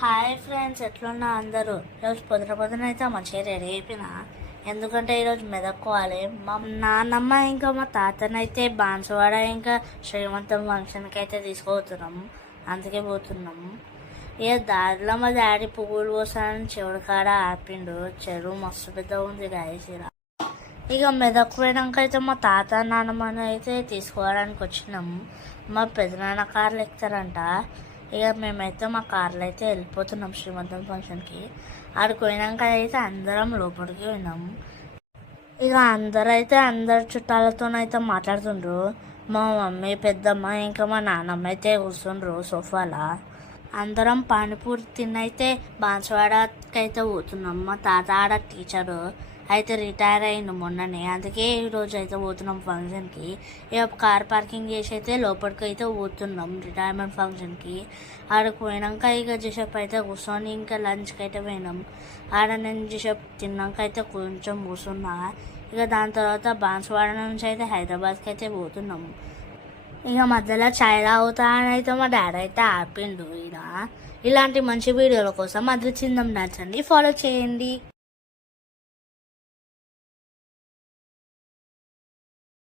Hi friends, ఎట్లున్నా అందరూ? ఈరోజు పొద్దున అయితే మంచిగా రెడీ అయిపోయినా. ఎందుకంటే ఈరోజు మెదక్కోవాలి. మా నాన్నమ్మ ఇంకా మా తాతనైతే బాన్సువాడ ఇంకా శ్రీమంతం ఫంక్షన్కి అయితే తీసుకుపోతున్నాము. అందుకే పోతున్నాము. ఇక దారిలో మా డాడీ పువ్వులు పోసానని చెవుడు కాడ ఆపిండు. చెరువు మస్తు పెద్ద ఉంది రాయసీర. ఇక మెదక్ పోయినాక అయితే మా తాత నాన్నమ్మని అయితే తీసుకోవడానికి వచ్చినాము. మా పెదనాన్న కార్లు ఎక్కుతారంట. ఇక మేమైతే మా కార్లో అయితే వెళ్ళిపోతున్నాం శ్రీమంతం ఫంక్షన్కి. ఆడికి పోయినాక అయితే అందరం లోపలికి పోయినాము. ఇక అందరు చుట్టాలతోనైతే మాట్లాడుతుండ్రు. మా మమ్మీ పెద్దమ్మ ఇంకా మా నాన్నమ్మ అయితే కూర్చుండ్రు సోఫాలో. అందరం పానీపూరి తిన్నైతే బాన్సువాడకి అయితే పోతున్నాం. మా తాత ఆడ టీచరు అయితే రిటైర్ అయిండు మొన్ననే. అందుకే ఈరోజు అయితే పోతున్నాం ఫంక్షన్కి. ఇక కార్ పార్కింగ్ చేసి అయితే లోపలికి అయితే పోతున్నాం రిటైర్మెంట్ ఫంక్షన్కి. ఆడకు పోయినాక ఇక జసేపు అయితే కూర్చొని ఇంకా లంచ్కి అయితే పోయినాం. ఆడ నేను జసేపు తిన్నాక అయితే కొంచెం కూర్చున్నా. ఇక దాని తర్వాత బాన్సువాడ నుంచి అయితే హైదరాబాద్కి అయితే పోతున్నాము. ఇక మధ్యలో చాయ్ తాగుతా అని అయితే మా డాడీ అయితే ఆపిండు. ఇలాంటి మంచి వీడియోల కోసం అదృచిందం నచ్చండి, ఫాలో చేయండి.